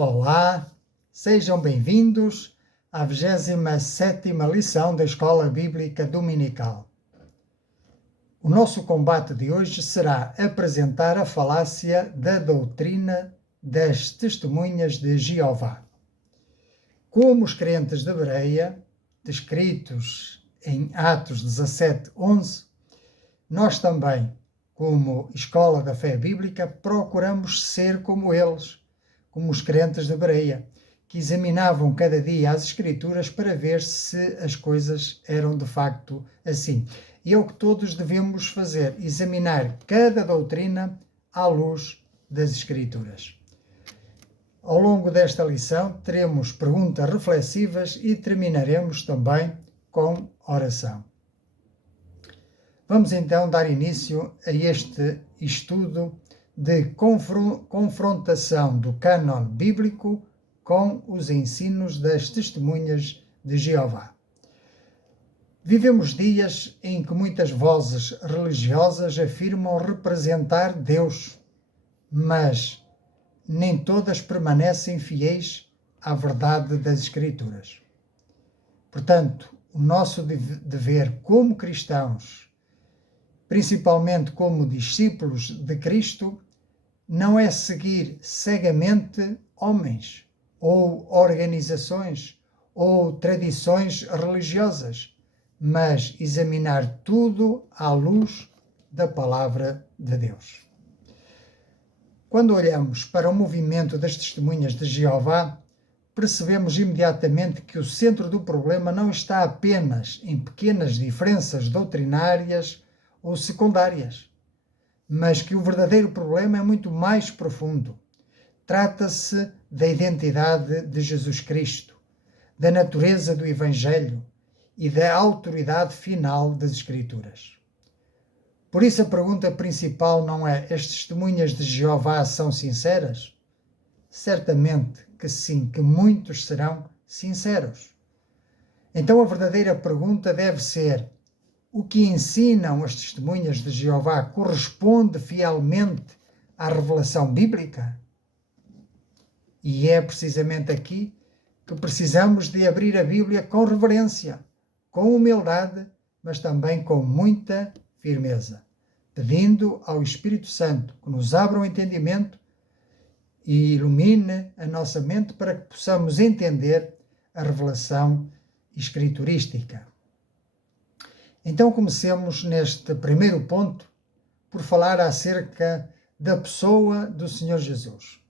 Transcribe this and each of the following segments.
Olá, sejam bem-vindos à 27ª lição da Escola Bíblica Dominical. O nosso combate de hoje será apresentar a falácia da doutrina das testemunhas de Jeová. Como os crentes de Bereia, descritos em Atos 17:11, nós também, como Escola da Fé Bíblica, procuramos ser como eles, como os crentes de Bereia, que examinavam cada dia as Escrituras para ver se as coisas eram de facto assim. E é o que todos devemos fazer, examinar cada doutrina à luz das Escrituras. Ao longo desta lição, teremos perguntas reflexivas e terminaremos também com oração. Vamos então dar início a este estudo de confrontação do cânon bíblico com os ensinos das testemunhas de Jeová. Vivemos dias em que muitas vozes religiosas afirmam representar Deus, mas nem todas permanecem fiéis à verdade das Escrituras. Portanto, o nosso dever como cristãos, principalmente como discípulos de Cristo, não é seguir cegamente homens, ou organizações, ou tradições religiosas, mas examinar tudo à luz da Palavra de Deus. Quando olhamos para o movimento das testemunhas de Jeová, percebemos imediatamente que o centro do problema não está apenas em pequenas diferenças doutrinárias ou secundárias, mas que o verdadeiro problema é muito mais profundo. Trata-se da identidade de Jesus Cristo, da natureza do Evangelho e da autoridade final das Escrituras. Por isso a pergunta principal não é: as testemunhas de Jeová são sinceras? Certamente que sim, que muitos serão sinceros. Então a verdadeira pergunta deve ser: o que ensinam as testemunhas de Jeová corresponde fielmente à revelação bíblica? E é precisamente aqui que precisamos de abrir a Bíblia com reverência, com humildade, mas também com muita firmeza, pedindo ao Espírito Santo que nos abra o entendimento e ilumine a nossa mente para que possamos entender a revelação escriturística. Então comecemos neste primeiro ponto por falar acerca da pessoa do Senhor Jesus.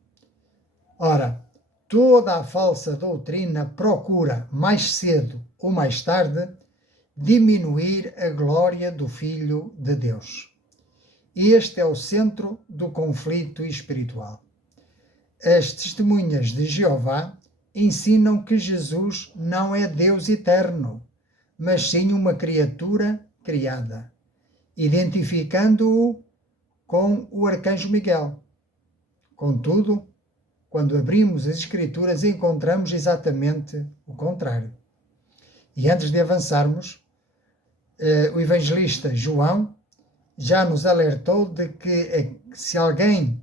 Ora, toda a falsa doutrina procura, mais cedo ou mais tarde, diminuir a glória do Filho de Deus. Este é o centro do conflito espiritual. As testemunhas de Jeová ensinam que Jesus não é Deus eterno, mas sim uma criatura criada, identificando-o com o arcanjo Miguel. Contudo, quando abrimos as Escrituras, encontramos exatamente o contrário. E antes de avançarmos, o evangelista João já nos alertou de que se alguém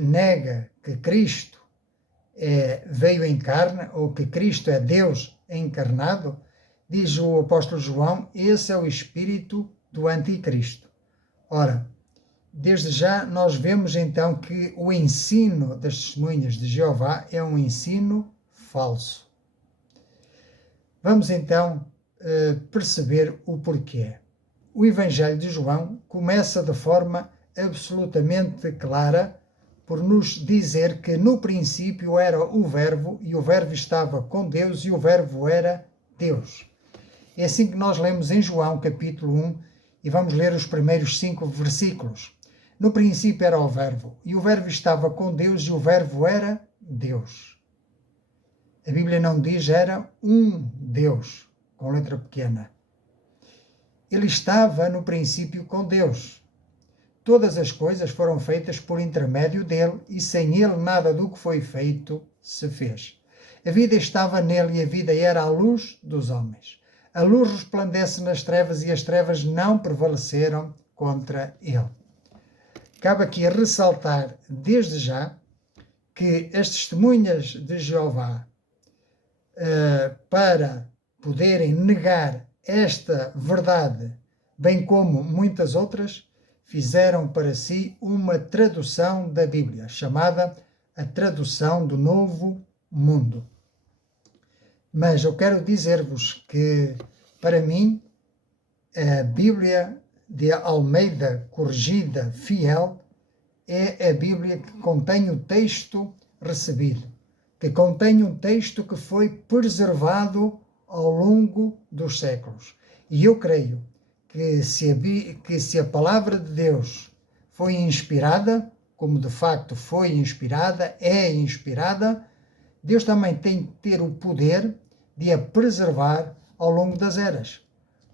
nega que Cristo veio em carne, ou que Cristo é Deus encarnado, diz o apóstolo João, esse é o espírito do anticristo. Ora, desde já nós vemos então que o ensino das testemunhas de Jeová é um ensino falso. Vamos então perceber o porquê. O Evangelho de João começa de forma absolutamente clara por nos dizer que no princípio era o Verbo, e o Verbo estava com Deus, e o Verbo era Deus. É assim que nós lemos em João capítulo 1, e vamos ler os primeiros 5 versículos. No princípio era o Verbo, e o Verbo estava com Deus, e o Verbo era Deus. A Bíblia não diz era um Deus, com letra pequena. Ele estava no princípio com Deus. Todas as coisas foram feitas por intermédio dele, e sem ele nada do que foi feito se fez. A vida estava nele, e a vida era a luz dos homens. A luz resplandece nas trevas, e as trevas não prevaleceram contra ele. Cabe aqui ressaltar, desde já, que as testemunhas de Jeová, para poderem negar esta verdade, bem como muitas outras, fizeram para si uma tradução da Bíblia, chamada a tradução do Novo Mundo. Mas eu quero dizer-vos que, para mim, a Bíblia de Almeida Corrigida Fiel é a Bíblia que contém o texto recebido, que contém um texto que foi preservado ao longo dos séculos. E eu creio que se a palavra de Deus foi inspirada, como de facto foi inspirada, é inspirada, Deus também tem que ter o poder de a preservar ao longo das eras.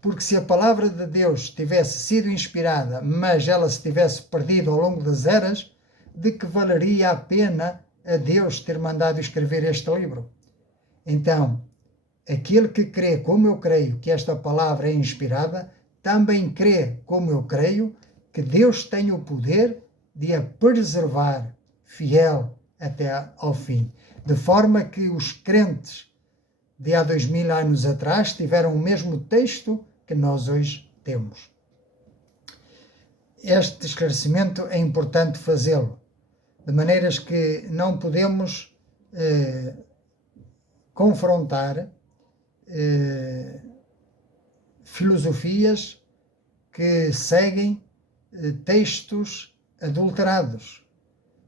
Porque se a palavra de Deus tivesse sido inspirada, mas ela se tivesse perdido ao longo das eras, de que valeria a pena a Deus ter mandado escrever este livro? Então, aquele que crê como eu creio que esta palavra é inspirada, também crê como eu creio que Deus tem o poder de a preservar fiel até ao fim. De forma que os crentes de há 2000 anos atrás tiveram o mesmo texto que nós hoje temos. Este esclarecimento é importante fazê-lo, de maneiras que não podemos confrontar filosofias que seguem textos adulterados.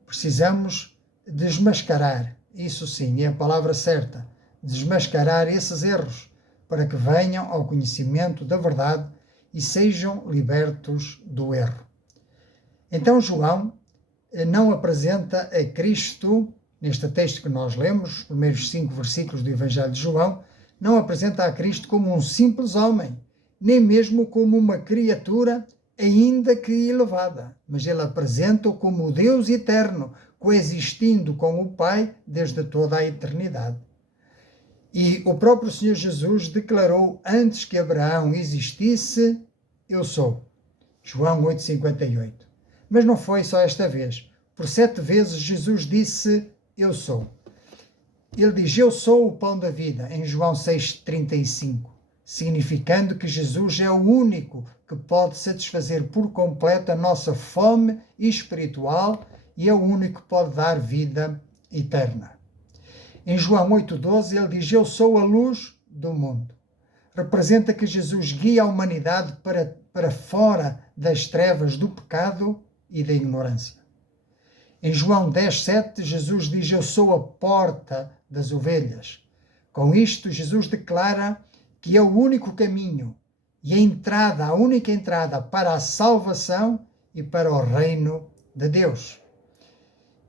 Precisamos desmascarar, isso sim, é a palavra certa, desmascarar esses erros, para que venham ao conhecimento da verdade e sejam libertos do erro. Então João não apresenta a Cristo, neste texto que nós lemos, os primeiros 5 versículos do Evangelho de João, não apresenta a Cristo como um simples homem, nem mesmo como uma criatura, ainda que elevada, mas ele apresenta-o como o Deus eterno, coexistindo com o Pai desde toda a eternidade. E o próprio Senhor Jesus declarou antes que Abraão existisse, eu sou. João 8,58. Mas não foi só esta vez. Por 7 vezes Jesus disse, eu sou. Ele diz, eu sou o pão da vida, em João 6,35, significando que Jesus é o único que pode satisfazer por completo a nossa fome espiritual e é o único que pode dar vida eterna. Em João 8,12 ele diz, eu sou a luz do mundo. Representa que Jesus guia a humanidade para fora das trevas do pecado e da ignorância. Em João 10,7 Jesus diz, eu sou a porta das ovelhas. Com isto Jesus declara que é o único caminho e a única entrada para a salvação e para o reino de Deus.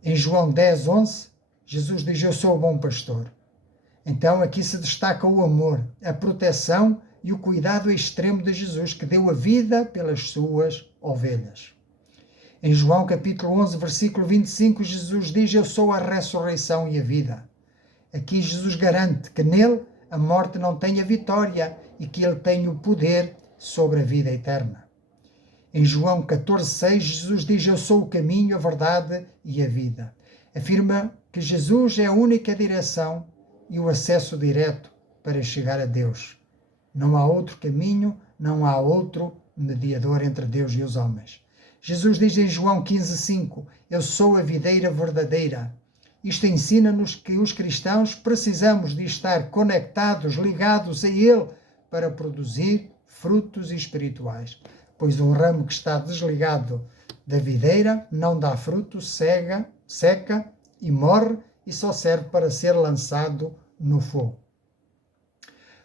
Em João 10,11 Jesus diz, eu sou o bom pastor. Então aqui se destaca o amor, a proteção e o cuidado extremo de Jesus, que deu a vida pelas suas ovelhas. Em João capítulo 11, versículo 25, Jesus diz, eu sou a ressurreição e a vida. Aqui Jesus garante que nele a morte não tem a vitória e que ele tem o poder sobre a vida eterna. Em João 14,6, Jesus diz, eu sou o caminho, a verdade e a vida. Afirma que Jesus é a única direção e o acesso direto para chegar a Deus. Não há outro caminho, não há outro mediador entre Deus e os homens. Jesus diz em João 15,5, eu sou a videira verdadeira. Isto ensina-nos que os cristãos precisamos de estar conectados, ligados a Ele, para produzir frutos espirituais. Pois um ramo que está desligado da videira não dá fruto, seca e morre e só serve para ser lançado no fogo.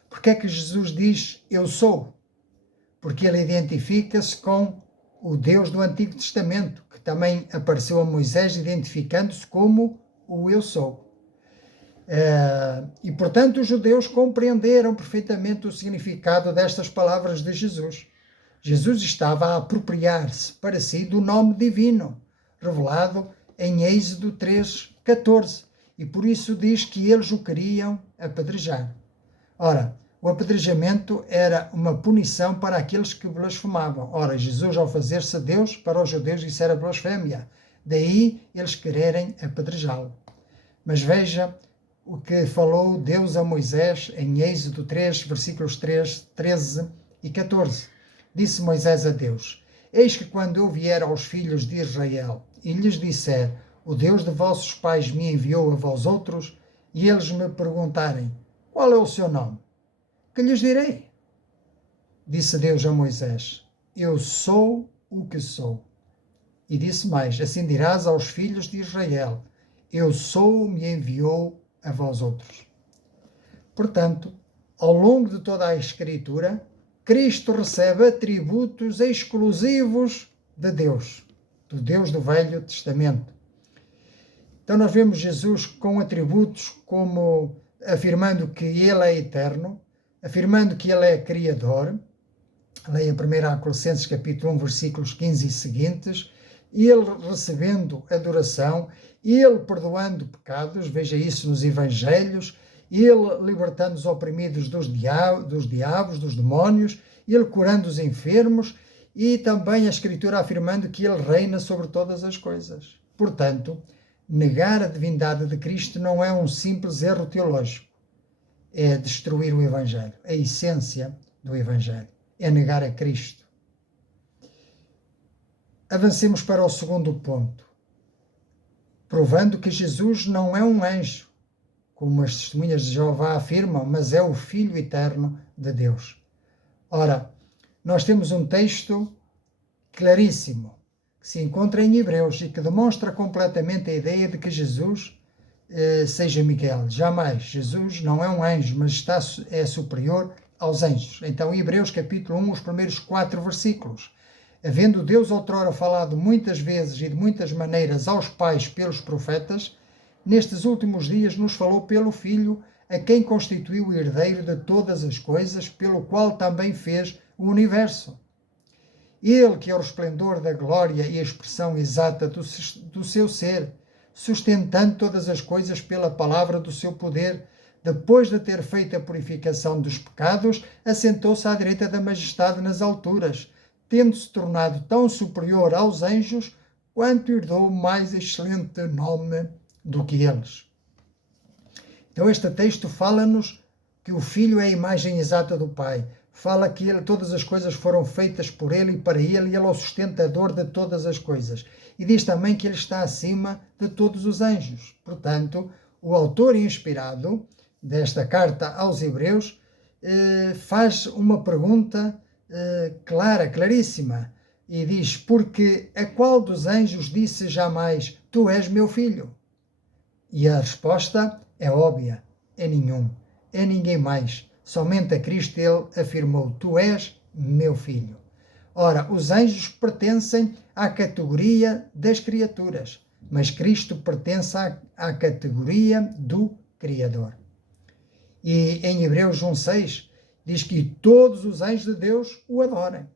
Porque é que Jesus diz, eu sou? Porque ele identifica-se com o Deus do Antigo Testamento, que também apareceu a Moisés identificando-se como o eu sou. E, portanto, os judeus compreenderam perfeitamente o significado destas palavras de Jesus. Jesus estava a apropriar-se para si do nome divino, revelado em Êxodo 3,14, e por isso diz que eles o queriam apedrejar. Ora, o apedrejamento era uma punição para aqueles que blasfemavam. Ora, Jesus, ao fazer-se Deus, para os judeus isso era blasfémia. Daí eles quererem apedrejá-lo. Mas veja o que falou Deus a Moisés em Êxodo 3, versículos 13 e 14. Disse Moisés a Deus: Eis que quando eu vier aos filhos de Israel e lhes disser: O Deus de vossos pais me enviou a vós outros, e eles me perguntarem: Qual é o seu nome? Que lhes direi? Disse Deus a Moisés: Eu sou o que sou. E disse mais: Assim dirás aos filhos de Israel: Eu sou, me enviou a vós outros. Portanto, ao longo de toda a Escritura, Cristo recebe atributos exclusivos de Deus, do Deus do Velho Testamento. Então nós vemos Jesus com atributos como afirmando que Ele é eterno, afirmando que Ele é Criador. Leia 1 Colossenses capítulo 1, versículos 15 e seguintes. Ele recebendo adoração, Ele perdoando pecados, veja isso nos Evangelhos, Ele libertando os oprimidos dos diabos, dos demónios, Ele curando os enfermos, e também a Escritura afirmando que Ele reina sobre todas as coisas. Portanto, negar a divindade de Cristo não é um simples erro teológico, é destruir o Evangelho, a essência do Evangelho, é negar a Cristo. Avancemos para o segundo ponto, provando que Jesus não é um anjo, como as testemunhas de Jeová afirmam, mas é o Filho eterno de Deus. Ora, nós temos um texto claríssimo, que se encontra em Hebreus e que demonstra completamente a ideia de que Jesus seja Miguel. Jamais, Jesus não é um anjo, mas é superior aos anjos. Então, Hebreus capítulo 1, os primeiros 4 versículos. Havendo Deus outrora falado muitas vezes e de muitas maneiras aos pais pelos profetas, nestes últimos dias nos falou pelo Filho, a quem constituiu o herdeiro de todas as coisas, pelo qual também fez o universo. Ele que é o resplendor da glória e a expressão exata do seu ser, sustentando todas as coisas pela palavra do seu poder, depois de ter feito a purificação dos pecados, assentou-se à direita da majestade nas alturas, tendo-se tornado tão superior aos anjos, quanto herdou mais excelente nome do que eles. Então este texto fala-nos que o Filho é a imagem exata do Pai. Fala que todas as coisas foram feitas por Ele e para Ele, e Ele é o sustentador de todas as coisas. E diz também que Ele está acima de todos os anjos. Portanto, o autor inspirado desta carta aos Hebreus faz uma pergunta claríssima, e diz: porque a qual dos anjos disse jamais, tu és meu filho? E a resposta é óbvia, é nenhum, é ninguém mais, somente a Cristo ele afirmou, tu és meu filho. Ora, os anjos pertencem à categoria das criaturas, mas Cristo pertence à categoria do Criador. E em Hebreus 1,6 diz que todos os anjos de Deus o adorem.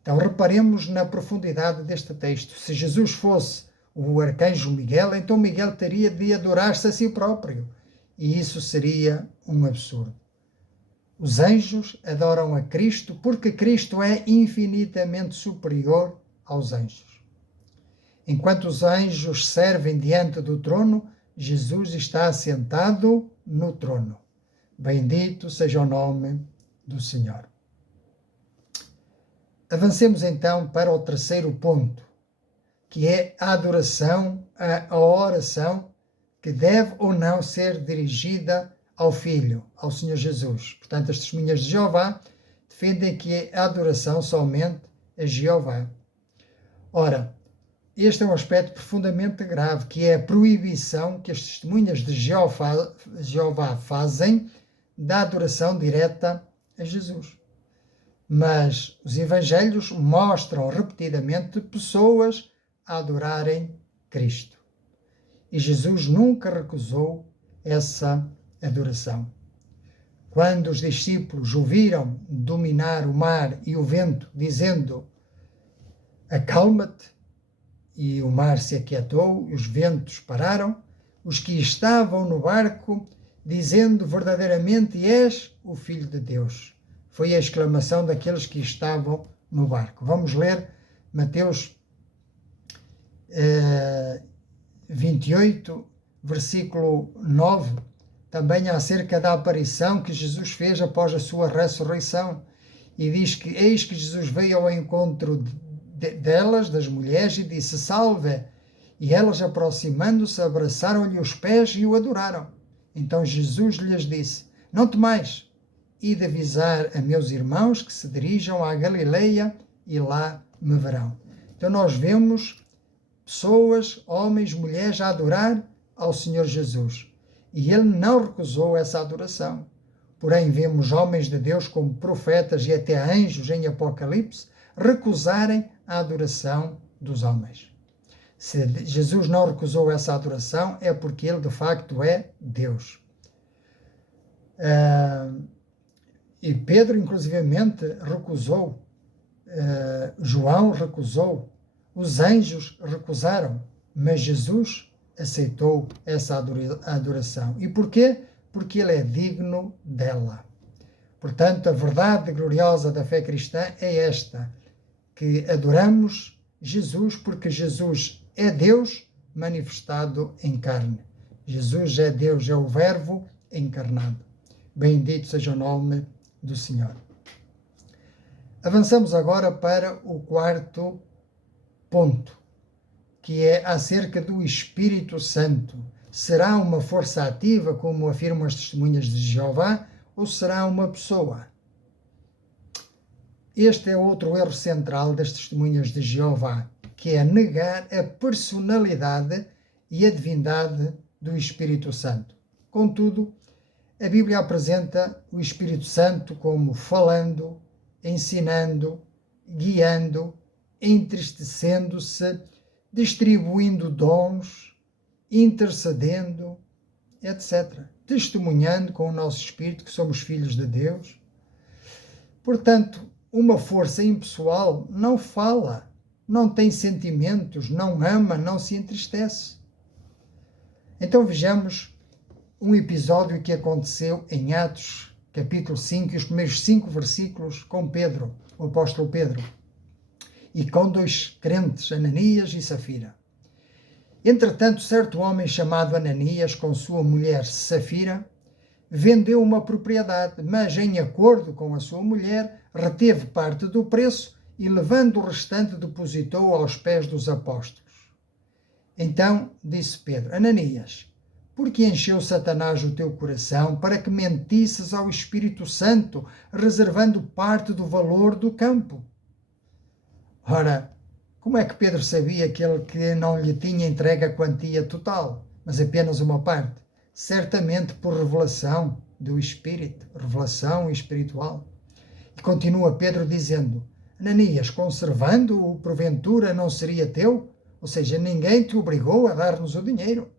Então reparemos na profundidade deste texto. Se Jesus fosse o arcanjo Miguel, então Miguel teria de adorar-se a si próprio. E isso seria um absurdo. Os anjos adoram a Cristo porque Cristo é infinitamente superior aos anjos. Enquanto os anjos servem diante do trono, Jesus está assentado no trono. Bendito seja o nome do Senhor. Avancemos então para o terceiro ponto, que é a adoração, a oração que deve ou não ser dirigida ao Filho, ao Senhor Jesus. Portanto, as testemunhas de Jeová defendem que a adoração somente a Jeová. Ora, este é um aspecto profundamente grave, que é a proibição que as testemunhas de Jeová fazem da adoração direta a Jesus. Mas os evangelhos mostram repetidamente pessoas a adorarem Cristo. E Jesus nunca recusou essa adoração. Quando os discípulos o viram dominar o mar e o vento, dizendo: acalma-te, e o mar se aquietou e os ventos pararam, os que estavam no barco, dizendo: verdadeiramente és o Filho de Deus. Foi a exclamação daqueles que estavam no barco. Vamos ler Mateus 28, versículo 9, também acerca da aparição que Jesus fez após a sua ressurreição. E diz que eis que Jesus veio ao encontro delas, das mulheres, e disse: salve! E elas, aproximando-se, abraçaram-lhe os pés e o adoraram. Então Jesus lhes disse: não temais, ide avisar a meus irmãos que se dirijam à Galileia e lá me verão. Então nós vemos pessoas, homens, mulheres, a adorar ao Senhor Jesus. E ele não recusou essa adoração. Porém, vemos homens de Deus como profetas e até anjos em Apocalipse recusarem a adoração dos homens. Se Jesus não recusou essa adoração, é porque ele de facto é Deus. E Pedro, inclusivamente, recusou, João recusou, os anjos recusaram, mas Jesus aceitou essa adoração. E porquê? Porque ele é digno dela. Portanto, a verdade gloriosa da fé cristã é esta, que adoramos Jesus porque Jesus é Deus manifestado em carne. Jesus é Deus, é o Verbo encarnado. Bendito seja o nome do Senhor. Avançamos agora para o quarto ponto, que é acerca do Espírito Santo. Será uma força ativa, como afirmam as testemunhas de Jeová, ou será uma pessoa? Este é outro erro central das testemunhas de Jeová, que é negar a personalidade e a divindade do Espírito Santo. Contudo, a Bíblia apresenta o Espírito Santo como falando, ensinando, guiando, entristecendo-se, distribuindo dons, intercedendo, etc. Testemunhando com o nosso espírito que somos filhos de Deus. Portanto, uma força impessoal não fala, não tem sentimentos, não ama, não se entristece. Então vejamos um episódio que aconteceu em Atos, capítulo 5, e os primeiros 5 versículos com Pedro, o apóstolo Pedro, e com 2 crentes, Ananias e Safira. Entretanto, certo homem chamado Ananias, com sua mulher Safira, vendeu uma propriedade, mas em acordo com a sua mulher, reteve parte do preço e, levando o restante, depositou aos pés dos apóstolos. Então disse Pedro: Ananias, por que encheu Satanás o teu coração para que mentisses ao Espírito Santo, reservando parte do valor do campo? Ora, como é que Pedro sabia que ele que não lhe tinha entregue a quantia total, mas apenas uma parte? Certamente por revelação do Espírito, revelação espiritual. E continua Pedro dizendo: Ananias, conservando-o, porventura não seria teu? Ou seja, ninguém te obrigou a dar-nos o dinheiro.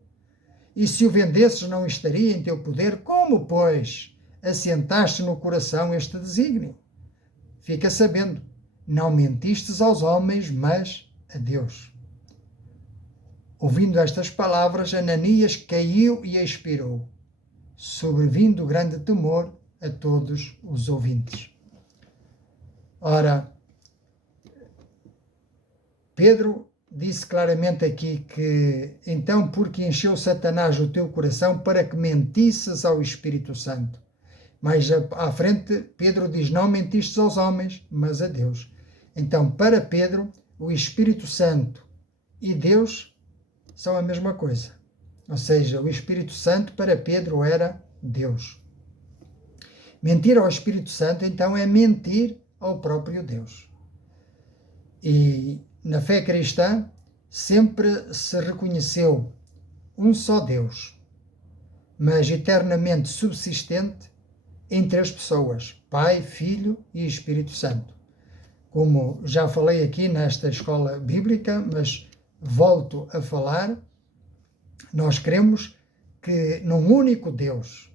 E se o vendesses, não estaria em teu poder? Como, pois, assentaste no coração este desígnio? Fica sabendo, não mentistes aos homens, mas a Deus. Ouvindo estas palavras, Ananias caiu e expirou, sobrevindo grande temor a todos os ouvintes. Ora, Pedro disse claramente aqui que, então, porque encheu Satanás o teu coração para que mentisses ao Espírito Santo. Mais à frente, Pedro diz, não mentistes aos homens, mas a Deus. Então, para Pedro, o Espírito Santo e Deus são a mesma coisa. Ou seja, o Espírito Santo para Pedro era Deus. Mentir ao Espírito Santo, então, é mentir ao próprio Deus. E na fé cristã sempre se reconheceu um só Deus, mas eternamente subsistente em 3 pessoas, Pai, Filho e Espírito Santo. Como já falei aqui nesta escola bíblica, mas volto a falar, nós cremos que num único Deus.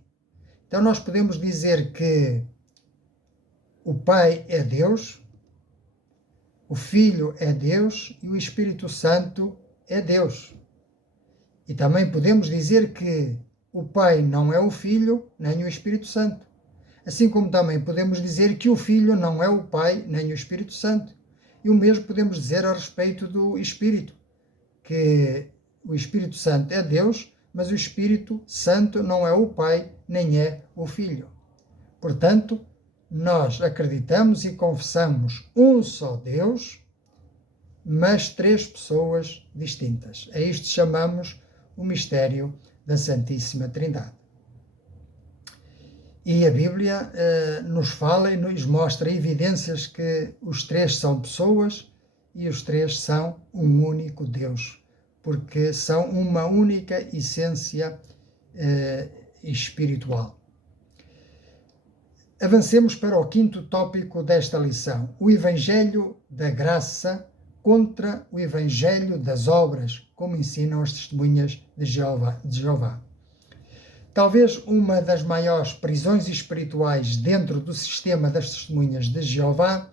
Então nós podemos dizer que o Pai é Deus, o Filho é Deus e o Espírito Santo é Deus. E também podemos dizer que o Pai não é o Filho nem o Espírito Santo. Assim como também podemos dizer que o Filho não é o Pai nem o Espírito Santo. E o mesmo podemos dizer a respeito do Espírito, que o Espírito Santo é Deus, mas o Espírito Santo não é o Pai, nem é o Filho. Portanto, nós acreditamos e confessamos um só Deus, mas três pessoas distintas. A isto chamamos o mistério da Santíssima Trindade. E a Bíblia nos fala e nos mostra evidências que os três são pessoas e os três são um único Deus, porque são uma única essência espiritual. Avancemos para o quinto tópico desta lição, o Evangelho da Graça contra o Evangelho das Obras, como ensinam as testemunhas de Jeová. Talvez uma das maiores prisões espirituais dentro do sistema das testemunhas de Jeová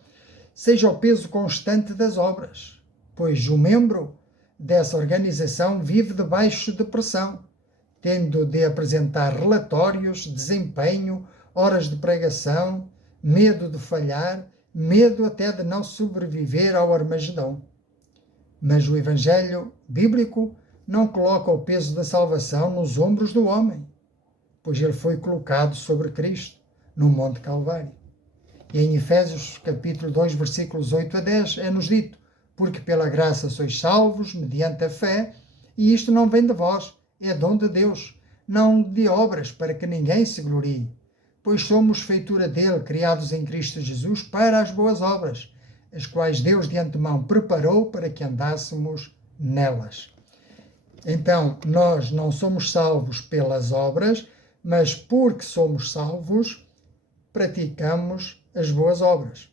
seja o peso constante das obras, pois o membro dessa organização vive debaixo de pressão, tendo de apresentar relatórios, desempenho, horas de pregação, medo de falhar, medo até de não sobreviver ao Armagedão. Mas o Evangelho bíblico não coloca o peso da salvação nos ombros do homem, pois ele foi colocado sobre Cristo, no Monte Calvário. E em Efésios capítulo 2, versículos 8 a 10, é-nos dito: porque pela graça sois salvos, mediante a fé, e isto não vem de vós, é dom de Deus, não de obras, para que ninguém se glorie. Pois somos feitura dele, criados em Cristo Jesus, para as boas obras, as quais Deus de antemão preparou para que andássemos nelas. Então, nós não somos salvos pelas obras, mas porque somos salvos, praticamos as boas obras.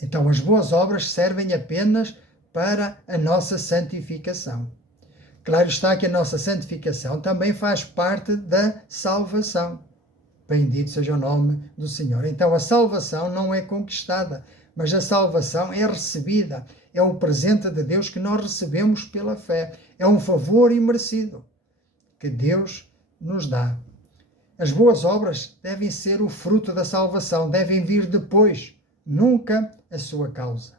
Então, as boas obras servem apenas para a nossa santificação. Claro está que a nossa santificação também faz parte da salvação. Bendito seja o nome do Senhor. Então, a salvação não é conquistada, mas a salvação é recebida. É o presente de Deus que nós recebemos pela fé. É um favor imerecido que Deus nos dá. As boas obras devem ser o fruto da salvação, devem vir depois, nunca a sua causa.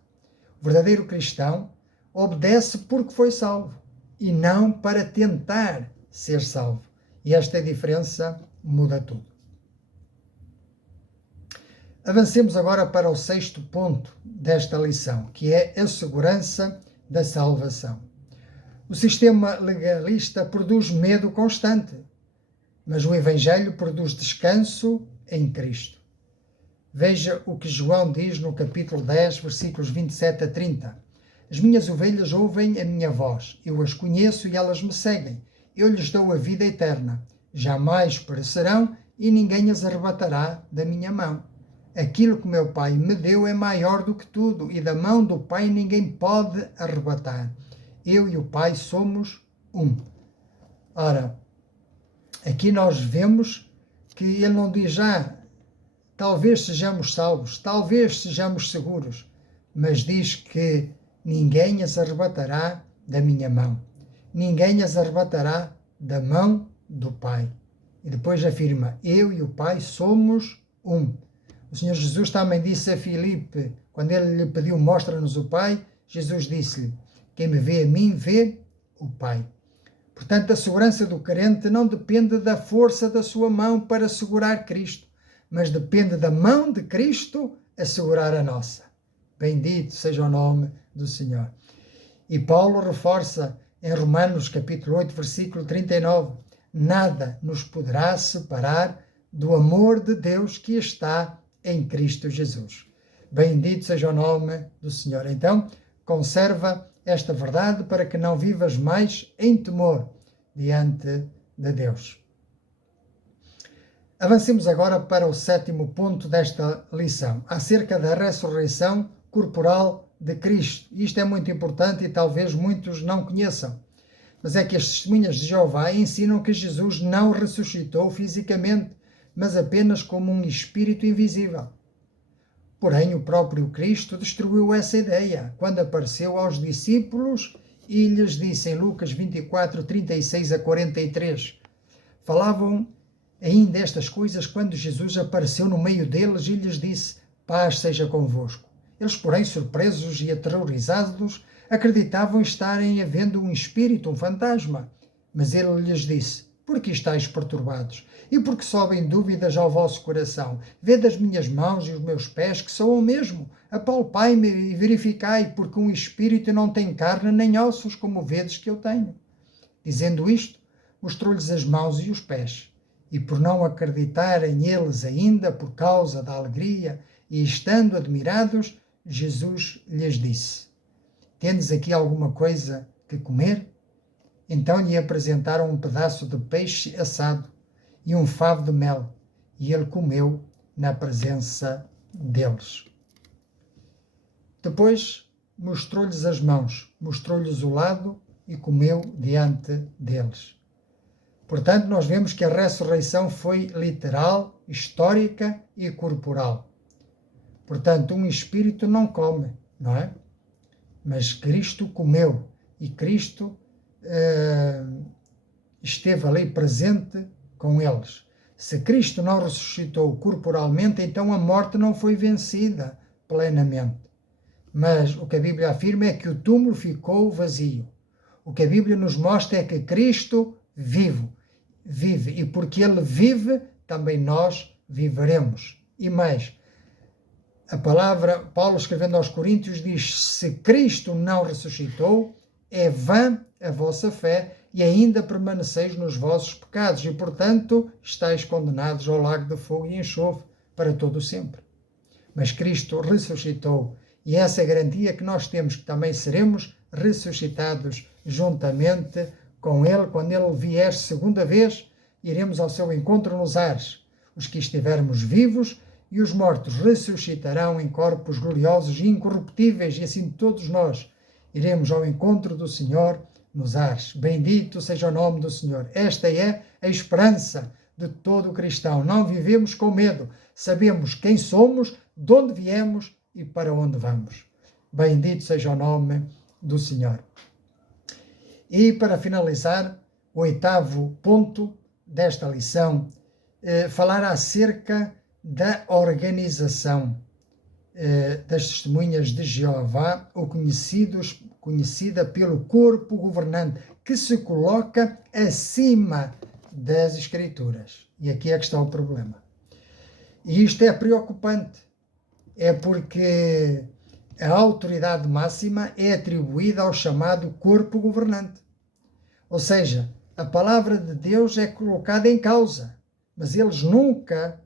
O verdadeiro cristão obedece porque foi salvo e não para tentar ser salvo. E esta diferença muda tudo. Avancemos agora para o sexto ponto desta lição, que é a segurança da salvação. O sistema legalista produz medo constante, mas o Evangelho produz descanso em Cristo. Veja o que João diz no capítulo 10, versículos 27 a 30. As minhas ovelhas ouvem a minha voz, eu as conheço e elas me seguem. Eu lhes dou a vida eterna, jamais perecerão e ninguém as arrebatará da minha mão. Aquilo que meu Pai me deu é maior do que tudo, e da mão do Pai ninguém pode arrebatar. Eu e o Pai somos um. Ora, aqui nós vemos que ele não diz talvez sejamos salvos, talvez sejamos seguros, mas diz que ninguém as arrebatará da minha mão. Ninguém as arrebatará da mão do Pai. E depois afirma, eu e o Pai somos um. O Senhor Jesus também disse a Filipe, quando ele lhe pediu, mostra-nos o Pai, Jesus disse-lhe, quem me vê a mim, vê o Pai. Portanto, a segurança do crente não depende da força da sua mão para segurar Cristo, mas depende da mão de Cristo a segurar a nossa. Bendito seja o nome do Senhor. E Paulo reforça em Romanos capítulo 8, versículo 39, nada nos poderá separar do amor de Deus que está em Cristo Jesus. Bendito seja o nome do Senhor. Então, conserva esta verdade para que não vivas mais em temor diante de Deus. Avancemos agora para o sétimo ponto desta lição, acerca da ressurreição corporal de Cristo. Isto é muito importante e talvez muitos não conheçam, mas é que as testemunhas de Jeová ensinam que Jesus não ressuscitou fisicamente, mas apenas como um espírito invisível. Porém, o próprio Cristo destruiu essa ideia quando apareceu aos discípulos e lhes disse em Lucas 24, 36 a 43. Falavam ainda estas coisas quando Jesus apareceu no meio deles e lhes disse, paz seja convosco. Eles, porém, surpresos e aterrorizados, acreditavam estarem havendo um espírito, um fantasma. Mas ele lhes disse: por que estáis perturbados? E por que sobem dúvidas ao vosso coração? Vede as minhas mãos e os meus pés, que são o mesmo. Apalpai-me e verificai, porque um espírito não tem carne nem ossos, como vedes que eu tenho. Dizendo isto, mostrou-lhes as mãos e os pés. E por não acreditarem eles ainda, por causa da alegria, e estando admirados, Jesus lhes disse: tendes aqui alguma coisa que comer? Então lhe apresentaram um pedaço de peixe assado e um favo de mel, e ele comeu na presença deles. Depois mostrou-lhes as mãos, mostrou-lhes o lado e comeu diante deles. Portanto, nós vemos que a ressurreição foi literal, histórica e corporal. Portanto, um espírito não come, não é? Mas Cristo comeu e Cristo esteve ali presente com eles. Se Cristo não ressuscitou corporalmente, então a morte não foi vencida plenamente. Mas o que a Bíblia afirma é que o túmulo ficou vazio. O que a Bíblia nos mostra é que Cristo vive. E porque Ele vive, também nós viveremos. E mais, a palavra, Paulo escrevendo aos Coríntios diz: se Cristo não ressuscitou, é vã a vossa fé e ainda permaneceis nos vossos pecados e, portanto, estáis condenados ao lago de fogo e enxofre para todo o sempre. Mas Cristo ressuscitou e essa é a garantia que nós temos, que também seremos ressuscitados juntamente com Ele. Quando Ele vier segunda vez, iremos ao seu encontro nos ares. Os que estivermos vivos e os mortos ressuscitarão em corpos gloriosos e incorruptíveis, e assim todos nós iremos ao encontro do Senhor nos ares. Bendito seja o nome do Senhor. Esta é a esperança de todo cristão. Não vivemos com medo. Sabemos quem somos, de onde viemos e para onde vamos. Bendito seja o nome do Senhor. E para finalizar, o 8º ponto desta lição, falar acerca da organização das testemunhas de Jeová, ou conhecida pelo corpo governante, que se coloca acima das Escrituras. E aqui é que está o problema. E isto é preocupante. É porque a autoridade máxima é atribuída ao chamado corpo governante. Ou seja, a palavra de Deus é colocada em causa, mas eles nunca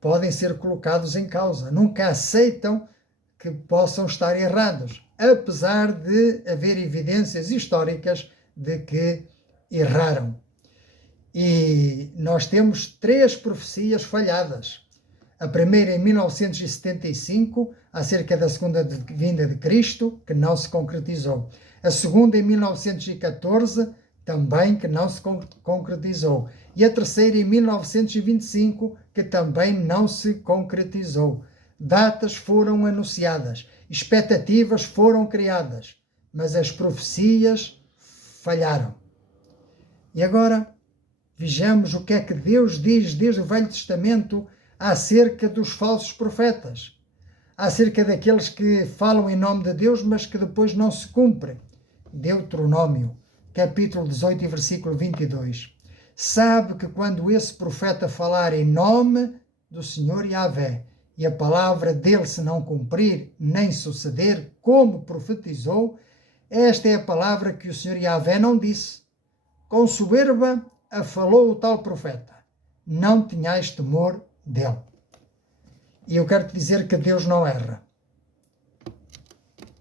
podem ser colocados em causa, nunca aceitam que possam estar errados, apesar de haver evidências históricas de que erraram. E nós temos 3 profecias falhadas. A primeira em 1975, acerca da segunda vinda de Cristo, que não se concretizou. A segunda em 1914, também que não se concretizou. E a terceira em 1925, que também não se concretizou. Datas foram anunciadas, expectativas foram criadas, mas as profecias falharam. E agora, vejamos o que é que Deus diz desde o Velho Testamento acerca dos falsos profetas, acerca daqueles que falam em nome de Deus, mas que depois não se cumprem. Deuteronômio, capítulo 18 e versículo 22. Sabe que quando esse profeta falar em nome do Senhor Yahvé, e a palavra dele se não cumprir, nem suceder, como profetizou, esta é a palavra que o Senhor Yahvé não disse. Com soberba a falou o tal profeta. Não tenhais temor dele. E eu quero te dizer que Deus não erra.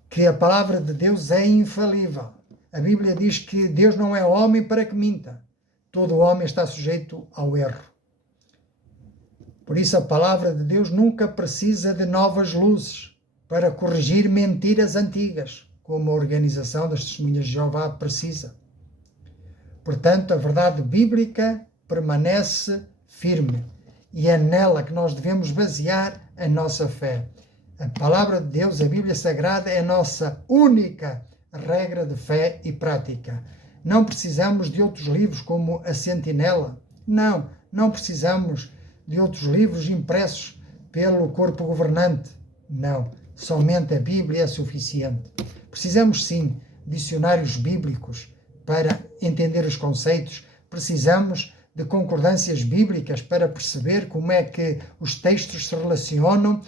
Que a palavra de Deus é infalível. A Bíblia diz que Deus não é homem para que minta. Todo homem está sujeito ao erro. Por isso a palavra de Deus nunca precisa de novas luzes para corrigir mentiras antigas, como a organização das testemunhas de Jeová precisa. Portanto, a verdade bíblica permanece firme e é nela que nós devemos basear a nossa fé. A palavra de Deus, a Bíblia Sagrada, é a nossa única regra de fé e prática. Não precisamos de outros livros como a Sentinela. Não precisamos de outros livros impressos pelo corpo governante. Não, somente a Bíblia é suficiente. Precisamos sim de dicionários bíblicos para entender os conceitos, precisamos de concordâncias bíblicas para perceber como é que os textos se relacionam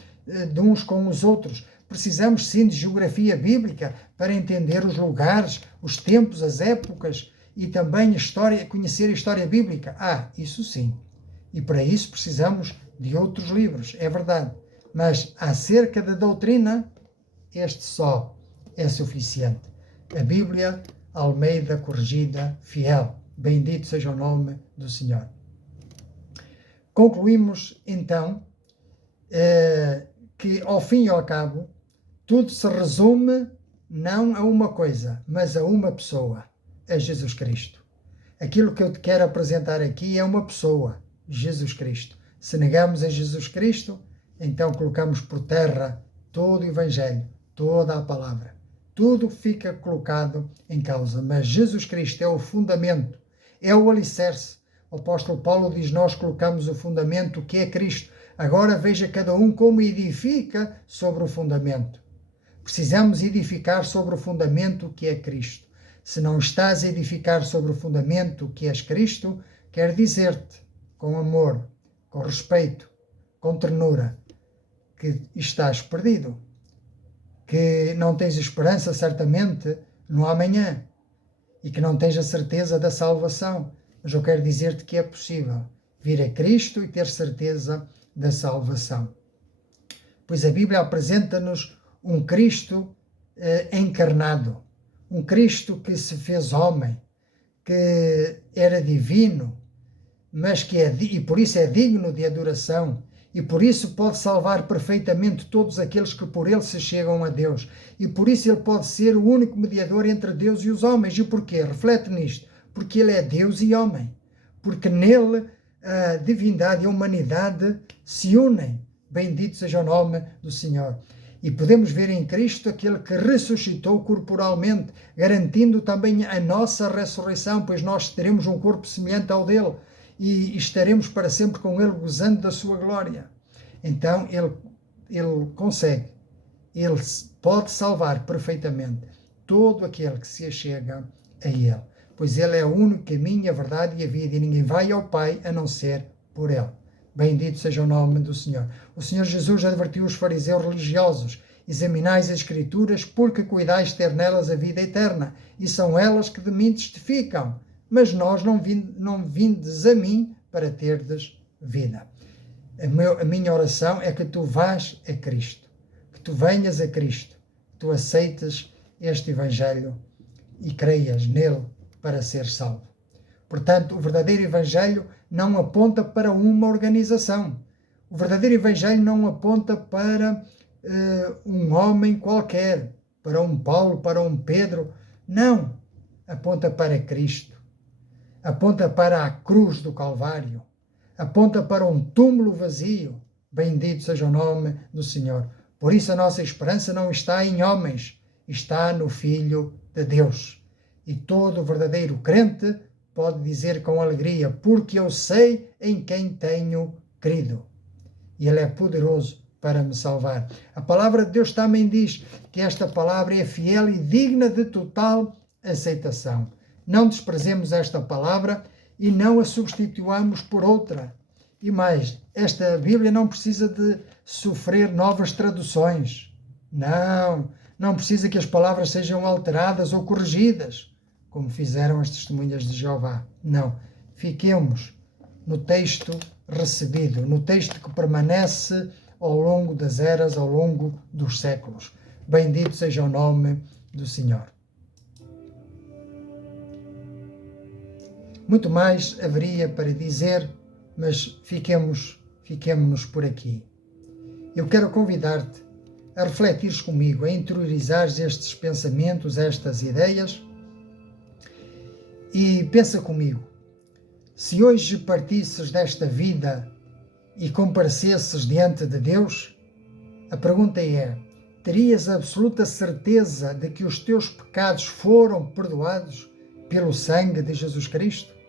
de uns com os outros. Precisamos sim de geografia bíblica para entender os lugares, os tempos, as épocas e também a história, conhecer a história bíblica. Isso sim. E para isso precisamos de outros livros, é verdade. Mas acerca da doutrina, este só é suficiente. A Bíblia, Almeida Corrigida, Fiel. Bendito seja o nome do Senhor. Concluímos então que ao fim e ao cabo tudo se resume não a uma coisa, mas a uma pessoa, a Jesus Cristo. Aquilo que eu te quero apresentar aqui é uma pessoa, Jesus Cristo. Se negamos a Jesus Cristo, então colocamos por terra todo o Evangelho, toda a palavra. Tudo fica colocado em causa, mas Jesus Cristo é o fundamento, é o alicerce. O apóstolo Paulo diz: nós colocamos o fundamento que é Cristo. Agora veja cada um como edifica sobre o fundamento. Precisamos edificar sobre o fundamento que é Cristo. Se não estás a edificar sobre o fundamento que és Cristo, quer dizer-te, com amor, com respeito, com ternura, que estás perdido, que não tens esperança certamente no amanhã e que não tens a certeza da salvação. Mas eu quero dizer-te que é possível vir a Cristo e ter certeza da salvação. Pois a Bíblia apresenta-nos um Cristo encarnado, um Cristo que se fez homem, que era divino, mas que e por isso é digno de adoração, e por isso pode salvar perfeitamente todos aqueles que por ele se chegam a Deus, e por isso ele pode ser o único mediador entre Deus e os homens. E porquê? Reflete nisto. Porque ele é Deus e homem, porque nele a divindade e a humanidade se unem. Bendito seja o nome do Senhor. E podemos ver em Cristo aquele que ressuscitou corporalmente, garantindo também a nossa ressurreição, pois nós teremos um corpo semelhante ao dele e estaremos para sempre com ele, gozando da sua glória. Então ele consegue, ele pode salvar perfeitamente todo aquele que se achega a ele, pois ele é o único caminho, a verdade e a vida, e ninguém vai ao Pai a não ser por ele. Bendito seja o nome do Senhor. O Senhor Jesus advertiu os fariseus religiosos: examinais as Escrituras, porque cuidais ter nelas a vida eterna, e são elas que de mim testificam. Mas nós não vindes a mim para terdes vida. A minha oração é que tu vás a Cristo, que tu venhas a Cristo, que tu aceites este Evangelho e creias nele para ser salvo. Portanto, o verdadeiro Evangelho não aponta para uma organização. O verdadeiro Evangelho não aponta para um homem qualquer, para um Paulo, para um Pedro. Não. Aponta para Cristo. Aponta para a cruz do Calvário. Aponta para um túmulo vazio. Bendito seja o nome do Senhor. Por isso a nossa esperança não está em homens, está no Filho de Deus. E todo verdadeiro crente pode dizer com alegria: porque eu sei em quem tenho crido. E ele é poderoso para me salvar. A palavra de Deus também diz que esta palavra é fiel e digna de total aceitação. Não desprezemos esta palavra e não a substituamos por outra. E mais, esta Bíblia não precisa de sofrer novas traduções. Não precisa que as palavras sejam alteradas ou corrigidas, como fizeram as testemunhas de Jeová. Não. Fiquemos no texto recebido, no texto que permanece ao longo das eras, ao longo dos séculos. Bendito seja o nome do Senhor. Muito mais haveria para dizer, mas fiquemo-nos por aqui. Eu quero convidar-te a refletires comigo, a interiorizares estes pensamentos, estas ideias, e pensa comigo: se hoje partisses desta vida e comparecesses diante de Deus, a pergunta é: terias a absoluta certeza de que os teus pecados foram perdoados pelo sangue de Jesus Cristo?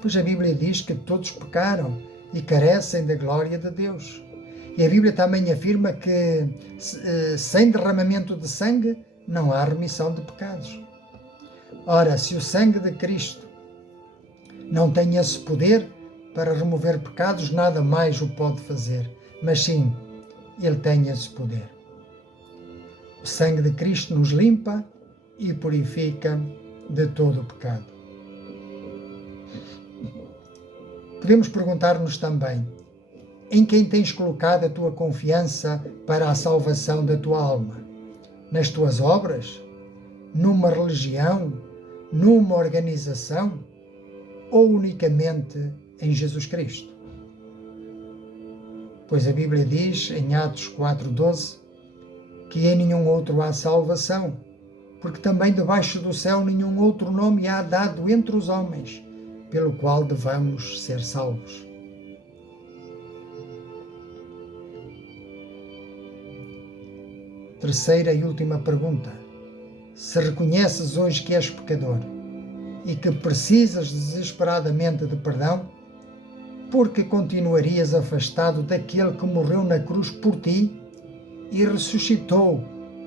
Pois a Bíblia diz que todos pecaram e carecem da glória de Deus. E a Bíblia também afirma que sem derramamento de sangue não há remissão de pecados. Ora, se o sangue de Cristo não tem esse poder para remover pecados, nada mais o pode fazer. Mas sim, ele tem esse poder. O sangue de Cristo nos limpa e purifica de todo o pecado. Podemos perguntar-nos também: em quem tens colocado a tua confiança para a salvação da tua alma? Nas tuas obras? Numa religião? Numa organização? Ou unicamente em Jesus Cristo? Pois a Bíblia diz, em Atos 4:12, que em nenhum outro há salvação, porque também debaixo do céu nenhum outro nome há dado entre os homens, pelo qual devamos ser salvos. Terceira e última pergunta: se reconheces hoje que és pecador e que precisas desesperadamente de perdão, por que continuarias afastado daquele que morreu na cruz por ti e ressuscitou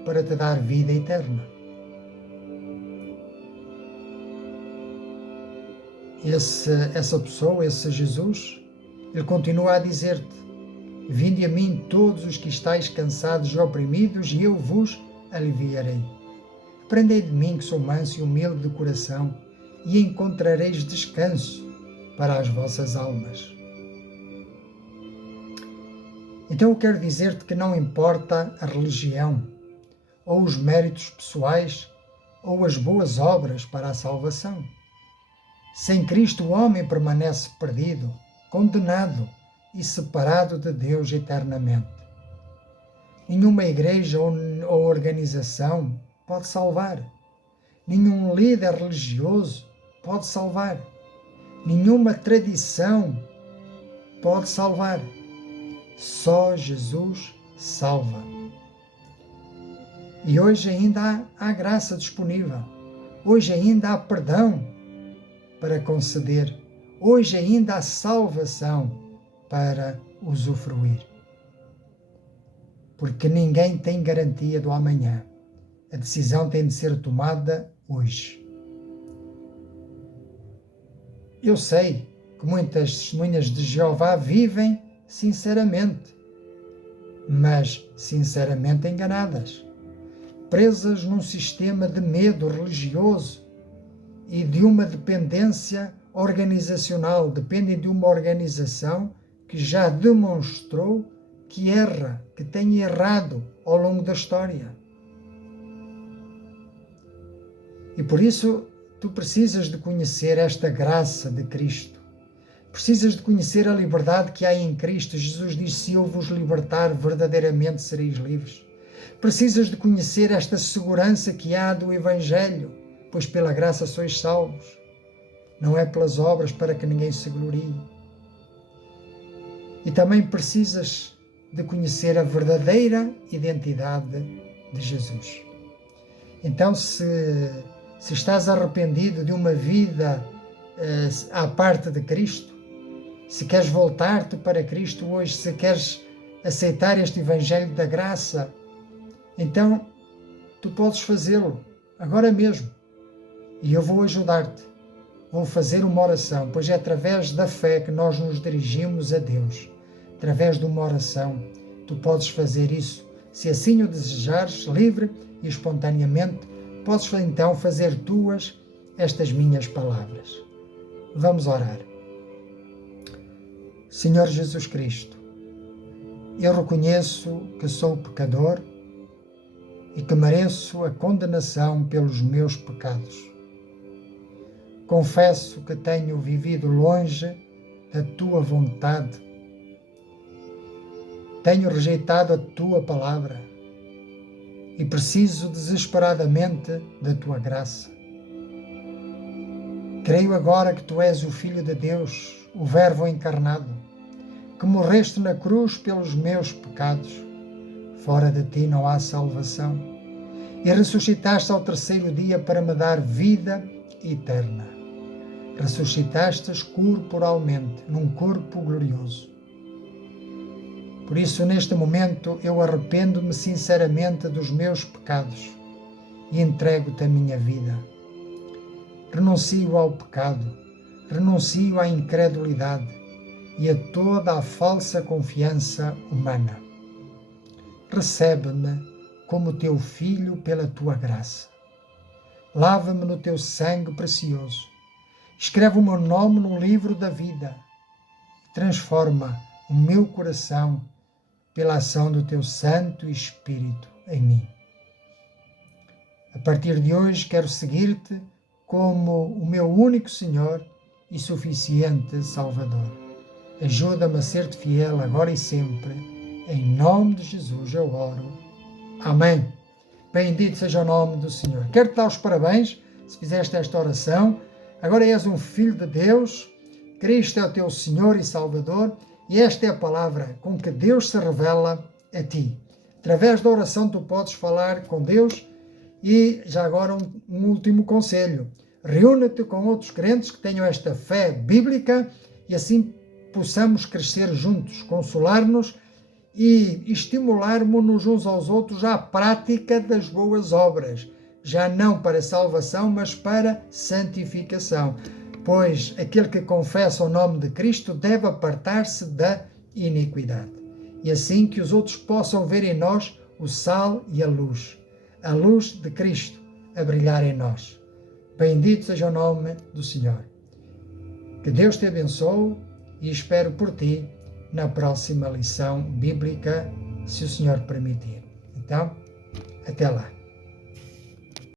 para te dar vida eterna? Essa pessoa, esse Jesus, ele continua a dizer-te: vinde a mim todos os que estáis cansados e oprimidos, e eu vos aliviarei. Aprendei de mim, que sou manso e humilde de coração, e encontrareis descanso para as vossas almas. Então eu quero dizer-te que não importa a religião, ou os méritos pessoais, ou as boas obras para a salvação. Sem Cristo o homem permanece perdido, condenado e separado de Deus eternamente. Nenhuma igreja ou organização pode salvar. Nenhum líder religioso pode salvar. Nenhuma tradição pode salvar. Só Jesus salva. E hoje ainda há graça disponível. Hoje ainda há perdão para conceder. Hoje ainda há salvação para usufruir. Porque ninguém tem garantia do amanhã. A decisão tem de ser tomada hoje. Eu sei que muitas testemunhas de Jeová vivem sinceramente, mas sinceramente enganadas, presas num sistema de medo religioso e de uma dependência organizacional. Dependem de uma organização que já demonstrou que erra, que tem errado ao longo da história. E por isso tu precisas de conhecer esta graça de Cristo. Precisas de conhecer a liberdade que há em Cristo. Jesus diz: se eu vos libertar, verdadeiramente sereis livres. Precisas de conhecer esta segurança que há do Evangelho, pois pela graça sois salvos. Não é pelas obras, para que ninguém se glorie. E também precisas de conhecer a verdadeira identidade de Jesus. Então, se estás arrependido de uma vida à parte de Cristo, se queres voltar-te para Cristo hoje, se queres aceitar este Evangelho da graça, então tu podes fazê-lo agora mesmo. E eu vou ajudar-te. Vou fazer uma oração, pois é através da fé que nós nos dirigimos a Deus. Através de uma oração, tu podes fazer isso. Se assim o desejares, livre e espontaneamente, podes então fazer tuas estas minhas palavras. Vamos orar. Senhor Jesus Cristo, eu reconheço que sou pecador e que mereço a condenação pelos meus pecados. Confesso que tenho vivido longe da tua vontade. Tenho rejeitado a tua palavra e preciso desesperadamente da tua graça. Creio agora que tu és o Filho de Deus, o Verbo encarnado, que morreste na cruz pelos meus pecados. Fora de ti não há salvação. E ressuscitaste ao terceiro dia para me dar vida eterna. Ressuscitastes corporalmente, num corpo glorioso. Por isso, neste momento, eu arrependo-me sinceramente dos meus pecados e entrego-te a minha vida. Renuncio ao pecado, renuncio à incredulidade e a toda a falsa confiança humana. Recebe-me como teu filho pela tua graça. Lava-me no teu sangue precioso. Escreve o meu nome no livro da vida. Transforma o meu coração pela ação do teu Santo Espírito em mim. A partir de hoje quero seguir-te como o meu único Senhor e suficiente Salvador. Ajuda-me a ser-te fiel agora e sempre. Em nome de Jesus eu oro. Amém. Bendito seja o nome do Senhor. Quero-te dar os parabéns se fizeste esta oração. Agora és um filho de Deus. Cristo é o teu Senhor e Salvador. E esta é a palavra com que Deus se revela a ti. Através da oração tu podes falar com Deus. E já agora um último conselho. Reúne-te com outros crentes que tenham esta fé bíblica e assim possamos crescer juntos, consolar-nos e estimularmos-nos uns aos outros à prática das boas obras, já não para salvação, mas para santificação. Pois aquele que confessa o nome de Cristo deve apartar-se da iniquidade. E assim que os outros possam ver em nós o sal e a luz de Cristo a brilhar em nós. Bendito seja o nome do Senhor. Que Deus te abençoe e espero por ti na próxima lição bíblica, se o Senhor permitir. Então, até lá.